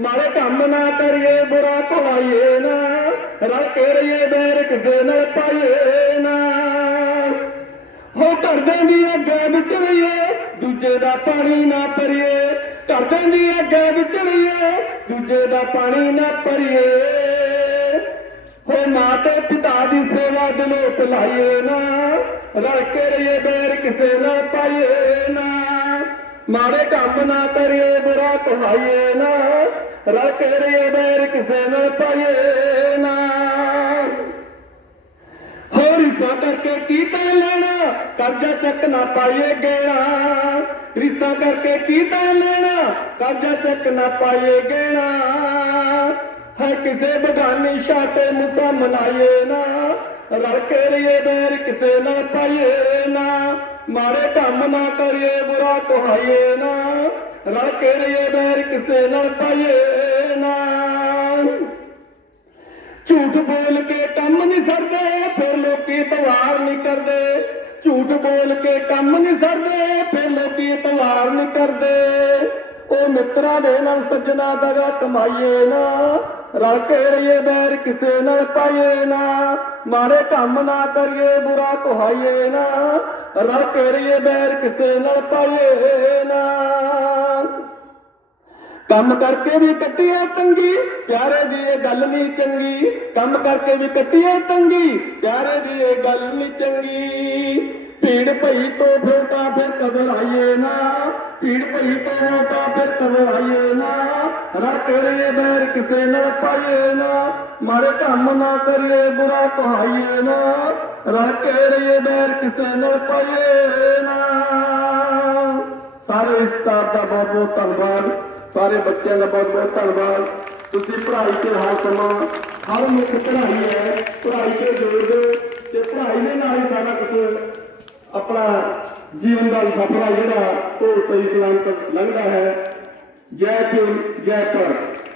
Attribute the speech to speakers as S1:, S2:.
S1: ਮਾੜੇ ਕੰਮ ਨਾ ਕਰੀਏ, ਬੁਰਾ ਭਲਾਈਏ ਨਾ। ਰਲ ਕੇ ਰਹੀਏ ਬੈਰ ਕਿਸੇ ਨਾਲ ਪਾਈਏ ਨਾ। ਹੋ ਘਰਦਿਆਂ ਦੀ ਅੱਗੇ ਵਿੱਚ ਰਹੀਏ, ਦੂਜੇ ਦਾ ਪਾਣੀ ਨਾ ਭਰੀਏ। ਘਰਦਿਆਂ ਦੀ ਅੱਗੇ ਵਿੱਚ ਰਹੀਏ, ਦੂਜੇ ਦਾ ਪਾਣੀ ਨਾ ਭਰੀਏ। ਹੋ ਮਾਂ ਤੇ ਪਿਤਾ ਦੀ ਸੇਵਾ ਦਿਲੋਂ ਭੁਲਾਈਏ ਨਾ। ਰਲ ਕੇ ਰਹੀਏ ਬੈਰ ਕਿਸੇ ਨਾਲ ਪਾਈਏ ਨਾ। ਮਾੜੇ ਕੰਮ ਨਾ ਕਰੀਏ, ਬੁਰਾ ਕਮਾਈਏ ਨਾ। ਰਲ ਕੇ ਰਹੀਏ ਬੈਰ ਕਿਸੇ ਨਾਲ ਪਾਈਏ ਨਾ। ਹੋਰ ਰੀਸਾਂ ਕਰਕੇ ਕੀ ਤੈ ਲੈਣਾ? ਕਰਜ਼ਾ ਚੱਕ ਨਾ ਪਾਈਏ ਗੇਣਾ ਰੀਸਾਂ ਕਰਕੇ ਕੀ ਤਾਂ ਲੈਣਾ? ਕਰਜ਼ਾ ਚੱਕ ਨਾ ਪਾਈਏ ਗੇਣਾ ਹੈ ਕਿਸੇ ਬਗਾਨੀ ਸ਼ਾਹ ਤੇ ਮੁਸਾ ਮਨਾਈਏ ਨਾ। ਰਲ ਕੇ ਰੇ ਬੈਰ ਕਿਸੇ ਨਾਲ ਪਾਈਏ ਨਾ। ਮਾੜੇ ਕੰਮ ਨਾ ਕਰੀਏ, ਬੁਰਾ ਕਹਾਈਏ ਨਾ। ਰਲ ਕੇ ਰਹੀਏ ਬੈਰ ਕਿਸੇ ਨਾਲ ਪਾਈਏ ਨਾ। ਝੂਠ ਬੋਲ ਕੇ ਕੰਮ ਨਹੀਂ ਸਰਦੇ, ਫਿਰ ਲੋਕੀ ਤਵਾਰ ਨਹੀਂ ਕਰਦੇ। ਝੂਠ ਬੋਲ ਕੇ ਕੰਮ ਨਹੀਂ ਸਰਦੇ, ਫਿਰ ਲੋਕੀ ਤਵਾਰ ਨਹੀਂ ਕਰਦੇ। ਉਹ ਮਿੱਤਰਾਂ ਦੇ ਨਾਲ ਸੱਜਣਾ ਦਗਾ ਕਮਾਈਏ ਨਾ। ਰਲ ਕੇ ਰਹੀਏ ਬੈਰ ਕਿਸੇ ਨਾਲ ਪਾਈਏ ਨਾ। ਮਾੜੇ ਕੰਮ ਨਾ ਕਰੀਏ, ਬੁਰਾ ਕਹਾਈਏ ਨਾ। ਰਲ ਕੇ ਰਹੀਏ ਬੈਰ ਕਿਸੇ ਨਾਲ ਪਾਈਏ ਨਾ। ਕੰਮ ਕਰਕੇ ਵੀ ਕੱਟਿਆ ਤੰਗੀ, ਪਿਆਰੇ ਦੀ ਇਹ ਗੱਲ ਨਹੀਂ ਚੰਗੀ। ਕੰਮ ਕਰਕੇ ਵੀ ਕੱਟਿਆ ਤੰਗੀ, ਪਿਆਰੇ ਦੀ ਇਹ ਗੱਲ ਨਹੀਂ ਚੰਗੀ। ਭੀੜ ਭਈ ਤੋਂ ਫਿਰ ਤਾਂ ਫਿਰ ਕਬਰ ਆਈਏ ਨਾ। ਭੀੜ ਭਈ ਤੋਂ ਤਾਂ ਫਿਰ ਕਬਰ ਨਾ। ਰੱਖ ਰਹੇ ਬੈਰ ਕਿਸੇ ਨਾਲ ਪਾਈਏ ਨਾ। ਮਾੜੇ ਕੰਮ ਨਾ ਕਰੀਏ, ਬੁਰਾ ਕਹਾਈਏ ਨਾ। ਰੱਖ ਰਹੇ ਬੈਰ ਕਿਸੇ ਨਾਲ ਪਾਈਏ ਨਾ। ਸਾਰੇ ਸਟਾਫ ਦਾ ਬਹੁਤ ਬਹੁਤ ਧੰਨਵਾਦ। ਸਾਰੇ ਬੱਚਿਆਂ ਦਾ ਬਹੁਤ ਬਹੁਤ ਧੰਨਵਾਦ। ਤੁਸੀਂ ਪੜ੍ਹਾਈ ਤੇ ਹਰ ਸਮਾਂ। ਹਰ ਮੁੱਖ ਪੜ੍ਹਾਈ ਹੈ। ਪੜ੍ਹਾਈ ਤੇ ਜੋਰ ਦਿਓ ਤੇ ਪੜ੍ਹਾਈ ਦੇ ਨਾਲ ਹੀ ਸਾਰਾ ਕੁਝ ਆਪਣਾ ਜੀਵਨ ਦਾ ਸਫਰ ਆ ਜਿਹੜਾ ਉਹ ਸਹੀ ਸਲਾਮਤ ਲੰਘਦਾ ਹੈ। ਜੈ ਭੀਮ, ਜੈ ਭਾਰਤ।